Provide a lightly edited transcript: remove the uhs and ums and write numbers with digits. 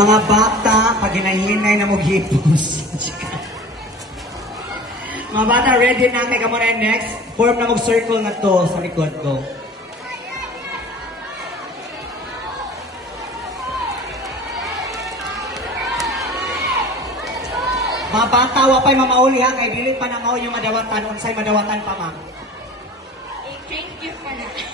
Mga bata, pag hinahinay na maghipos. Mga bata, ready na kay kamo na next. Form na mag-circle na to sa likod ko. Mga bata, wapay mamauli ha, kay dili pa na mao yung madawatan, unsay madawatan pa ma'am. Thank you for that.